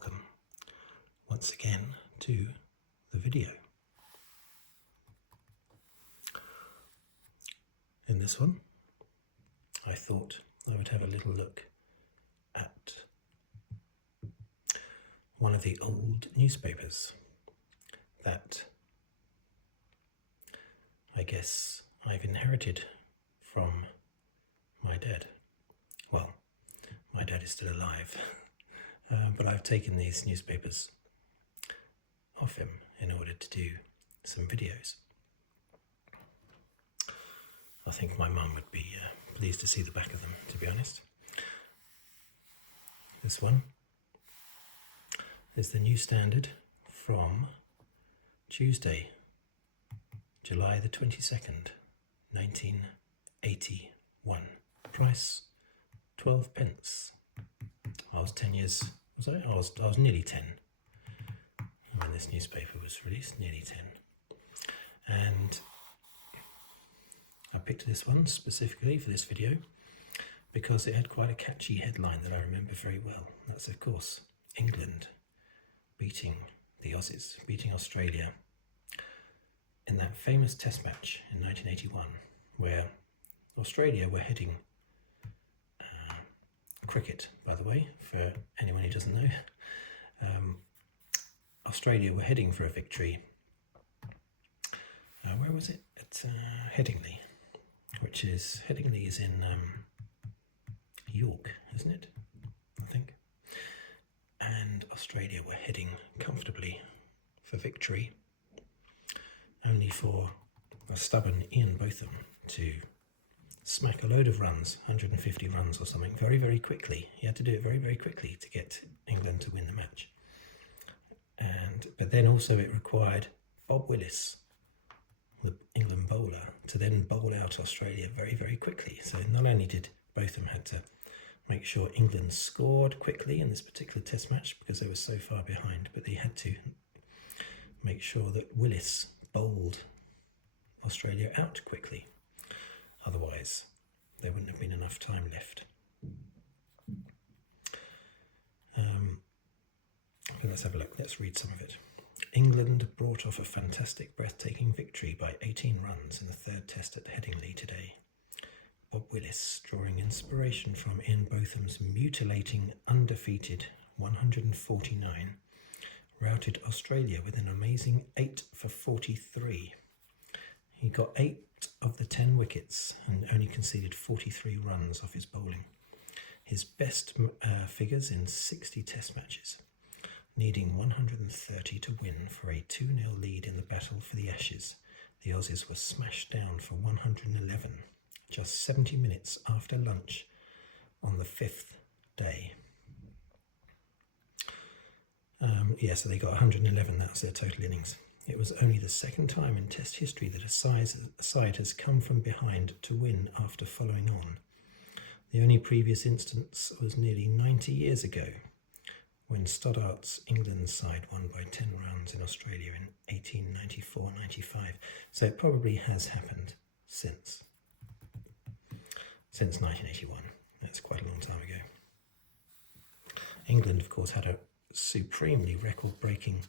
welcome once again to the video. In this one, I thought I would have a little look at one of the old newspapers that I guess I've inherited from my dad. Well, my dad is still alive, but I've taken these newspapers off him in order to do some videos. I think my mum would be pleased to see the back of them, to be honest. This one is the New Standard from Tuesday, July the 22nd, 1981. Price 12 pence. I was 10 years, was I? I was nearly 10 when this newspaper was released, nearly 10. And I picked this one specifically for this video because it had quite a catchy headline that I remember very well. That's, of course, England beating the Aussies, beating Australia in that famous test match in 1981, where Australia were heading, cricket, by the way, for anyone who doesn't know, Australia were heading for a victory. Where was it? At Headingley, Headingley is in York, isn't it? I think. And Australia were heading comfortably for victory, only for a stubborn Ian Botham to smack a load of runs, 150 runs or something, very, very quickly. He had to do it very, very quickly to get England to win the match. But then also it required Bob Willis, the England bowler, to then bowl out Australia very, very quickly. So not only did Botham had to make sure England scored quickly in this particular test match because they were so far behind, but they had to make sure that Willis bowled Australia out quickly. Otherwise, there wouldn't have been enough time left. Let's have a look. Let's read some of it. England brought off a fantastic, breathtaking victory by 18 runs in the third test at Headingley today. Bob Willis, drawing inspiration from Ian Botham's mutilating, undefeated 149, routed Australia with an amazing 8 for 43. He got 8 of the 10 wickets and only conceded 43 runs off his bowling. His best figures in 60 test matches, needing 130 to win for a 2-0 lead in the battle for the Ashes. The Aussies were smashed down for 111, just 70 minutes after lunch on the 5th day. So they got 111, that was their total innings. It was only the second time in Test history that a side has come from behind to win after following on. The only previous instance was nearly 90 years ago, when Stoddart's England side won by 10 rounds in Australia in 1894-95. So it probably has happened since 1981. That's quite a long time ago. England, of course, had a supremely record-breaking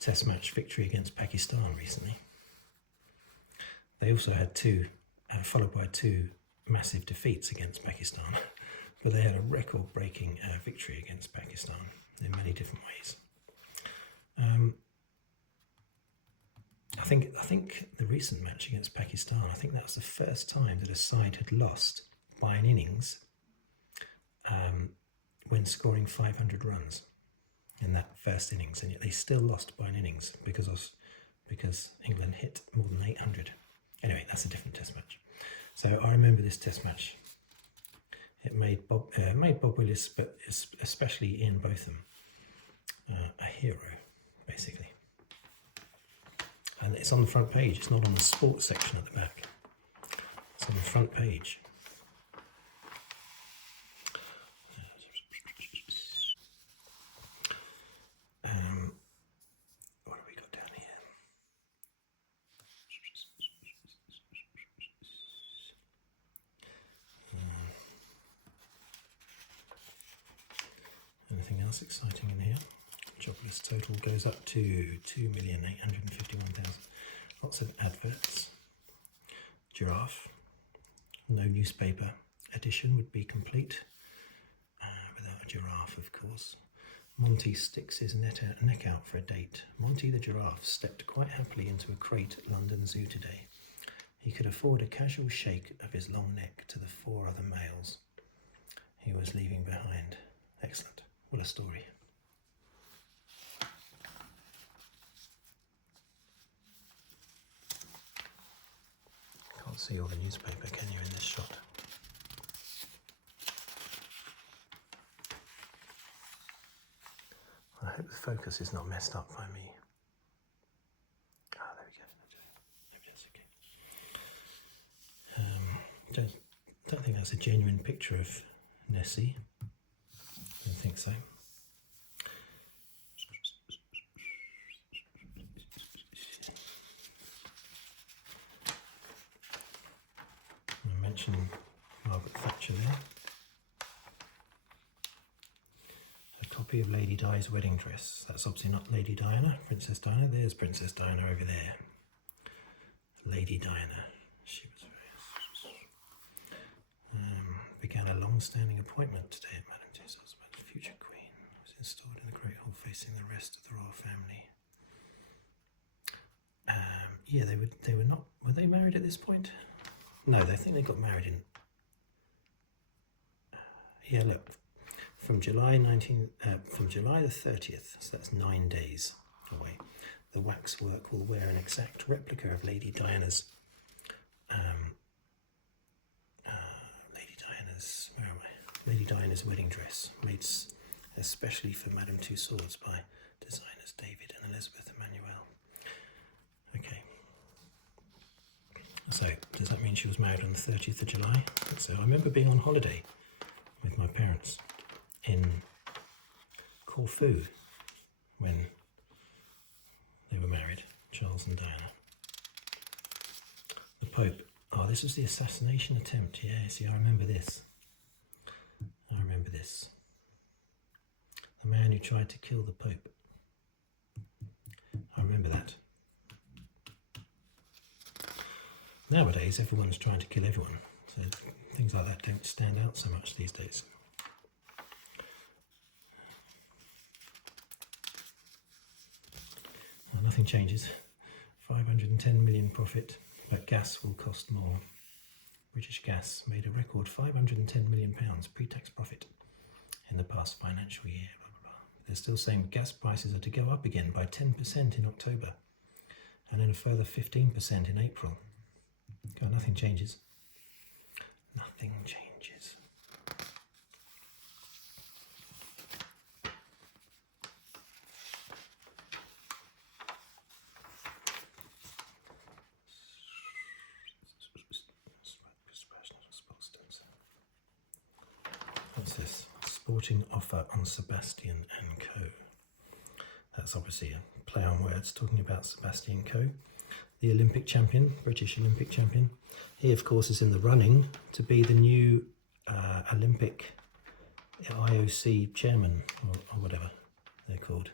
test match victory against Pakistan recently. They also had followed by two massive defeats against Pakistan, but they had a record-breaking victory against Pakistan in many different ways. I think the recent match against Pakistan, I think that was the first time that a side had lost by an innings when scoring 500 runs in that first innings, and yet they still lost by an innings because England hit more than 800. Anyway, that's a different test match. So I remember this test match. It made Bob Willis, but especially Ian Botham, a hero, basically. And it's on the front page. It's not on the sports section at the back. It's on the front page. What have we got down here? Anything else? else exciting in here? Job list total goes up to 2,851,000. Lots of adverts. Giraffe. No newspaper edition would be complete without a giraffe, of course. Monty sticks his neck out for a date. Monty the giraffe stepped quite happily into a crate at London Zoo today. He could afford a casual shake of his long neck to the 4 other males he was leaving behind. Excellent. What a story. Can't see all the newspaper, can you, in this shot? I hope the focus is not messed up by me. Ah, there we go. Okay. Don't think that's a genuine picture of Nessie. I don't think so. I mentioned Margaret Thatcher there. A copy of Lady Di's wedding dress. That's obviously not Lady Diana, Princess Diana. There's Princess Diana over there. Lady Diana. She was began a long-standing appointment today at Madame Tussauds. The future queen was installed in the great hall facing the rest of the royal family. Yeah, they were not. Were they married at this point? No, I think they got married in. Yeah, look, from July the 30th, so that's 9 days away. The waxwork will wear an exact replica of Lady Diana's. Lady Diana's wedding dress, made especially for Madame Tussauds by designers David and Elizabeth Emmanuel. Okay. So, does that mean she was married on the 30th of July? So, I remember being on holiday with my parents in Corfu when they were married, Charles and Diana. The Pope. Oh, this was the assassination attempt. Yeah, see, I remember this. The man who tried to kill the Pope. I remember that. Nowadays, everyone's trying to kill everyone. So things like that don't stand out so much these days. Well, nothing changes. 510 million profit, but gas will cost more. British Gas made a record £510 million pre-tax profit in the past financial year. Blah, blah, blah. They're still saying gas prices are to go up again by 10% in October and then a further 15% in April. God, nothing changes. Nothing changes. What's this? Sporting offer on Sebastian and Co. That's obviously a play on words, talking about Sebastian Coe, the Olympic champion, British Olympic champion. He, of course, is in the running to be the new Olympic IOC chairman, or whatever they're called.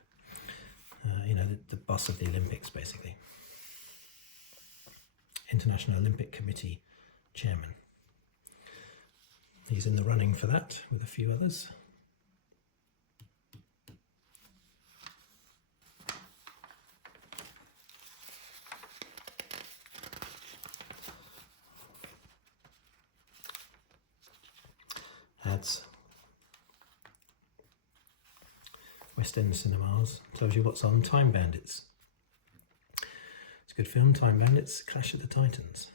The boss of the Olympics, basically. International Olympic Committee chairman. He's in the running for that with a few others. Ads. West End Cinemas tells you what's on. Time Bandits. It's a good film. Time Bandits. Clash of the Titans.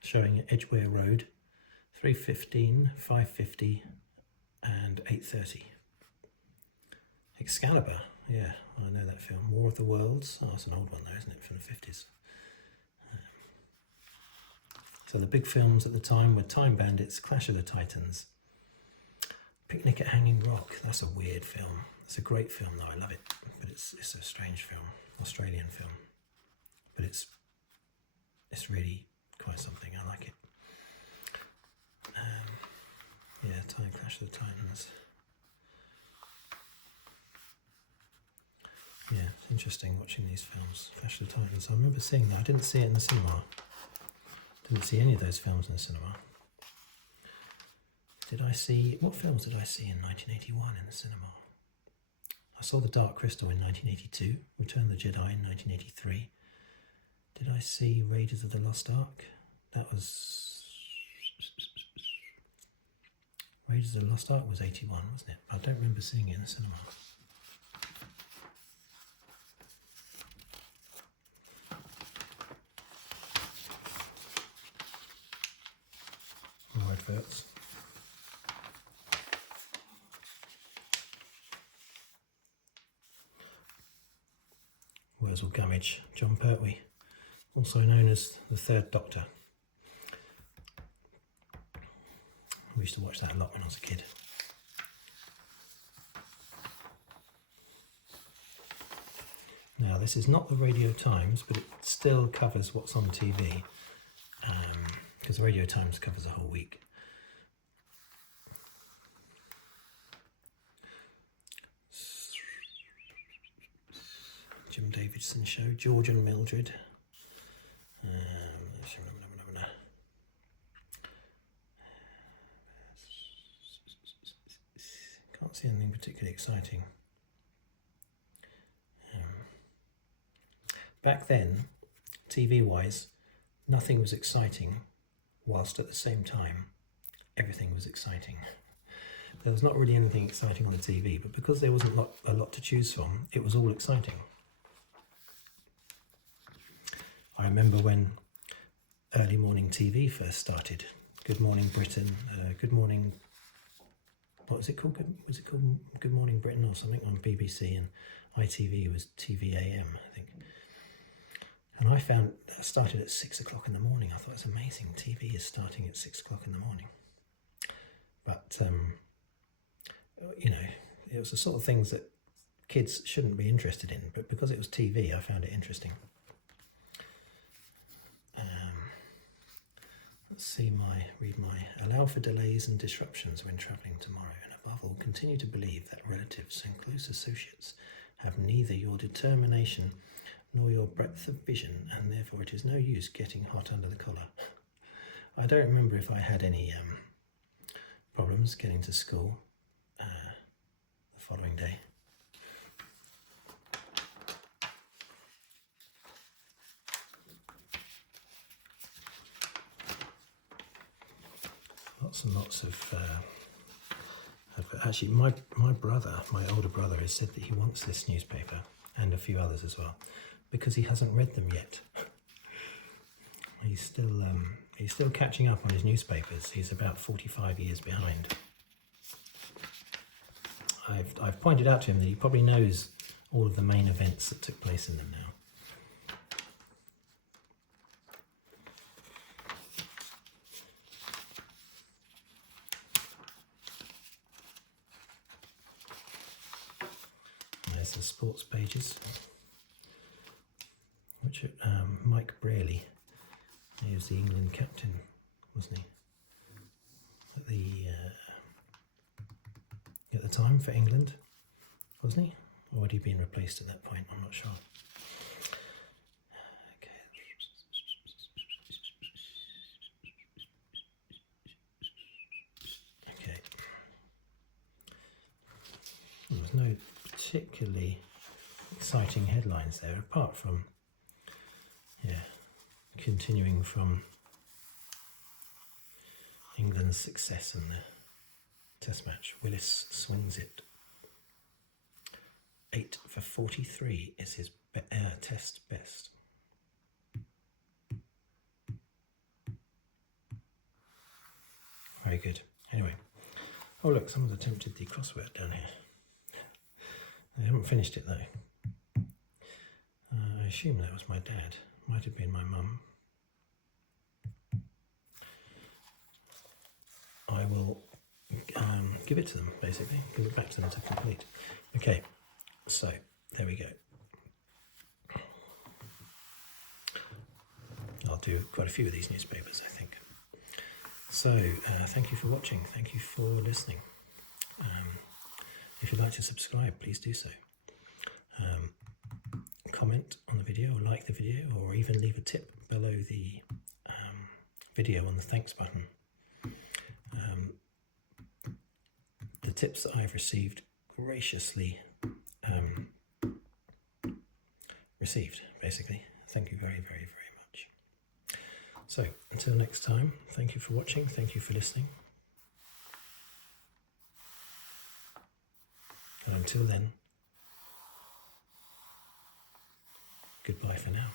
Showing Edgware Road, 3:15, 5:50 and 8:30. Excalibur. Yeah, I know that film. War of the Worlds. Oh, it's an old one though, isn't it? From the 50s. So the big films at the time were Time Bandits, Clash of the Titans, Picnic at Hanging Rock. That's a weird film. It's a great film though, I love it. But it's a strange film, Australian film. But it's really quite something, I like it. Yeah, Clash of the Titans. interesting watching these films. Clash of the Titans. I remember seeing that. I didn't see it in the cinema. Didn't see any of those films in the cinema. What films did I see in 1981 in the cinema? I saw The Dark Crystal in 1982, Return of the Jedi in 1983. Did I see Raiders of the Lost Ark? That was... Raiders of the Lost Ark was 81, wasn't it? I don't remember seeing it in the cinema. More adverts. Wurzel Gummidge, John Pertwee, also known as the Third Doctor. I used to watch that a lot when I was a kid. Now this is not the Radio Times, but it still covers what's on TV, because the Radio Times covers a whole week. Jim Davidson Show, George and Mildred. Can't see anything particularly exciting. Back then, TV-wise, nothing was exciting, whilst at the same time, everything was exciting. There was not really anything exciting on the TV, but because there wasn't a lot to choose from, it was all exciting. I remember when early morning TV first started. Good Morning Britain, Good Morning, what was it called? Was it called Good Morning Britain or something on BBC, and ITV was TVAM, I think. And I found that started at 6 o'clock in the morning. I thought it's amazing. TV is starting at 6 o'clock in the morning. But, you know, it was the sort of things that kids shouldn't be interested in. But because it was TV, I found it interesting. Let's read my allow for delays and disruptions when travelling tomorrow, and above all, continue to believe that relatives and close associates have neither your determination nor your breadth of vision, and therefore it is no use getting hot under the collar. I don't remember if I had any problems getting to school the following day. Lots and lots of actually my older brother has said that he wants this newspaper and a few others as well, because he hasn't read them yet. He's still catching up on his newspapers. He's about 45 years behind. I've pointed out to him that he probably knows all of the main events that took place in them now. There's the sports pages, which Mike Braley, he was the England captain, wasn't he? At the time for England, wasn't he? Or had he been replaced at that point? I'm not sure. Okay. There was no particularly exciting headlines there, apart from, continuing from England's success in the Test match. Willis swings it. 8 for 43 is his Test best. Very good. Anyway, oh look, someone's attempted the crossword down here. I haven't finished it though. I assume that was my dad. Might have been my mum. I will give it to them, basically. Give it back to them to complete. Okay, so there we go. I'll do quite a few of these newspapers, I think. So, thank you for watching. Thank you for listening. If you'd like to subscribe, please do so. comment on the video, or like the video, or even leave a tip below the video on the thanks button. The tips that I've received, graciously received, basically. Thank you very, very, very much. So, until next time, thank you for watching, thank you for listening. And until then, goodbye for now.